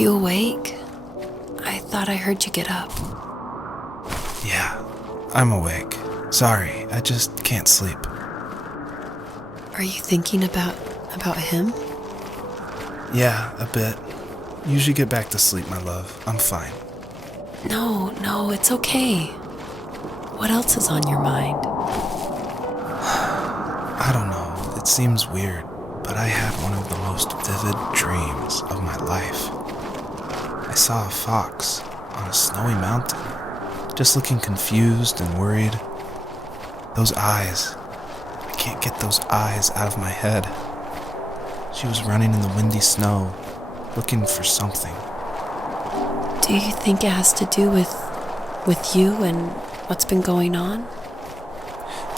you awake? I thought I heard you get up. Yeah, I'm awake. Sorry, I just can't sleep. Are you thinking about him? Yeah, a bit. Usually get back to sleep, my love. I'm fine. No, it's okay. What else is on your mind? I don't know, it seems weird, but I had one of the most vivid dreams of my life. I saw a fox on a snowy mountain, just looking confused and worried. Those eyes, I can't get those eyes out of my head. She was running in the windy snow, looking for something. Do you think it has to do with you and what's been going on?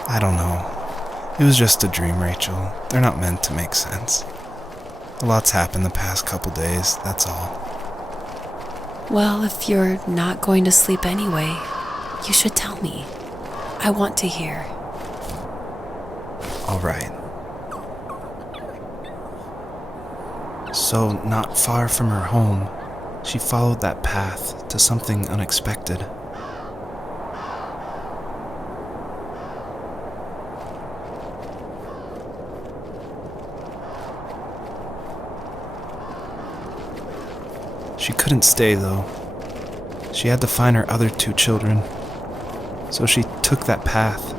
I don't know. It was just a dream, Rachel. They're not meant to make sense. A lot's happened the past couple days, that's all. Well, if you're not going to sleep anyway, you should tell me. I want to hear. All right. So, not far from her home, she followed that path to something unexpected. She couldn't stay, though. She had to find her other 2 children. So she took that path.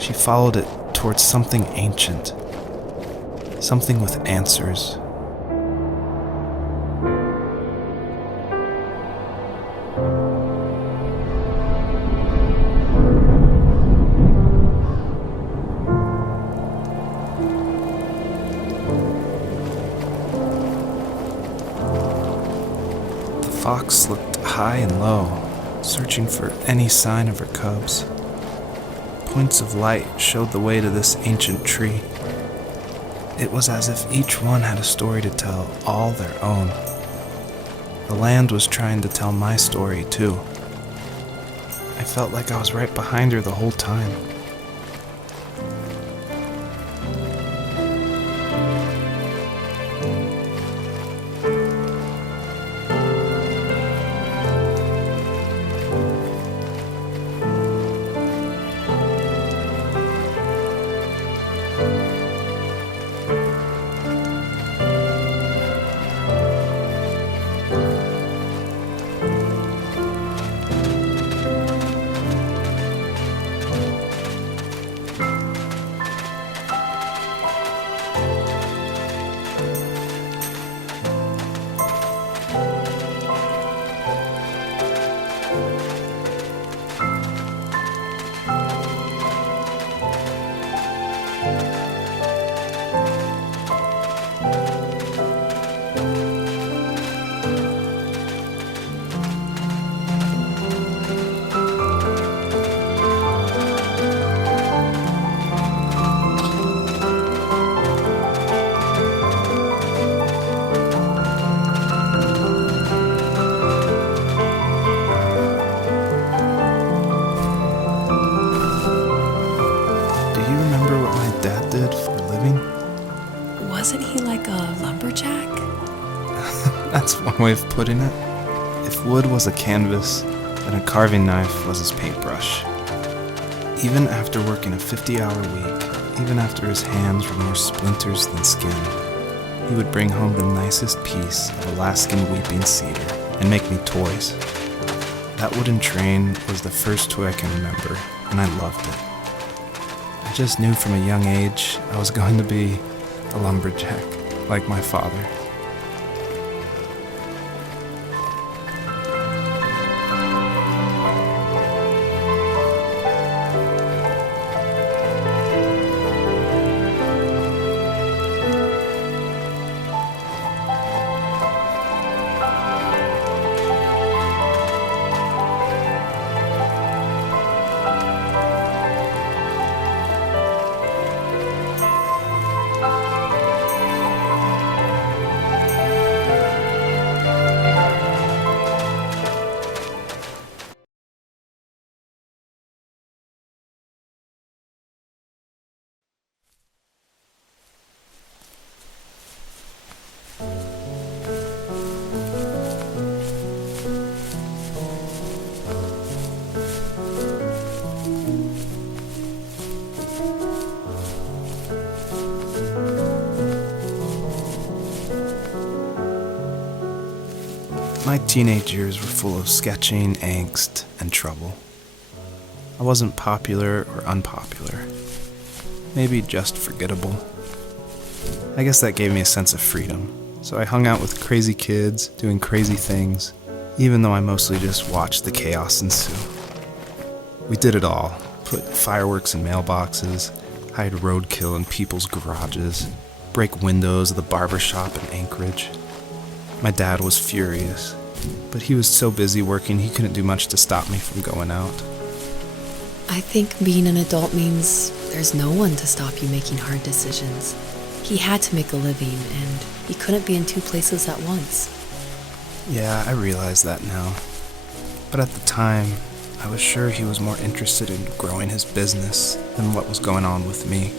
She followed it towards something ancient. Something with answers. The fox looked high and low, searching for any sign of her cubs. Points of light showed the way to this ancient tree. It was as if each one had a story to tell, all their own. The land was trying to tell my story, too. I felt like I was right behind her the whole time. Wasn't he like a lumberjack? That's one way of putting it. If wood was a canvas, then a carving knife was his paintbrush. Even after working a 50-hour week, even after his hands were more splinters than skin, he would bring home the nicest piece of Alaskan weeping cedar and make me toys. That wooden train was the first toy I can remember, and I loved it. I just knew from a young age I was going to be a lumberjack, like my father. My teenage years were full of sketching, angst, and trouble. I wasn't popular or unpopular. Maybe just forgettable. I guess that gave me a sense of freedom, so I hung out with crazy kids, doing crazy things, even though I mostly just watched the chaos ensue. We did it all. Put fireworks in mailboxes, hide roadkill in people's garages, break windows of the barber shop in Anchorage. My dad was furious, but he was so busy working he couldn't do much to stop me from going out. I think being an adult means there's no one to stop you making hard decisions. He had to make a living, and he couldn't be in two places at once. Yeah, I realize that now. But at the time, I was sure he was more interested in growing his business than what was going on with me.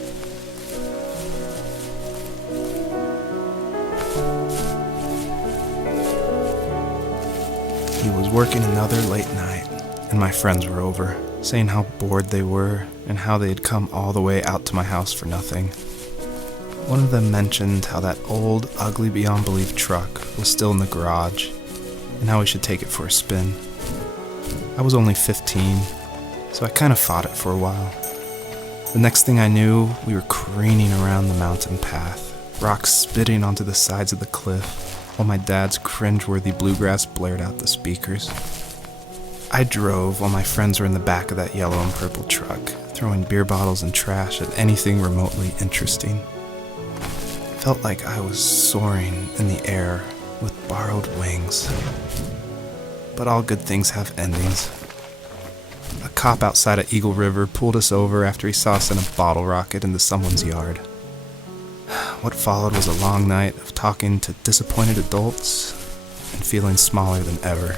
He was working another late night, and my friends were over, saying how bored they were and how they had come all the way out to my house for nothing. One of them mentioned how that old, ugly beyond belief truck was still in the garage, and how we should take it for a spin. I was only 15, so I kind of fought it for a while. The next thing I knew, we were careening around the mountain path, rocks spitting onto the sides of the cliff, while my dad's cringeworthy bluegrass blared out the speakers. I drove while my friends were in the back of that yellow and purple truck, throwing beer bottles and trash at anything remotely interesting. Felt like I was soaring in the air with borrowed wings. But all good things have endings. A cop outside of Eagle River pulled us over after he saw us in a bottle rocket into someone's yard. What followed was a long night of talking to disappointed adults and feeling smaller than ever.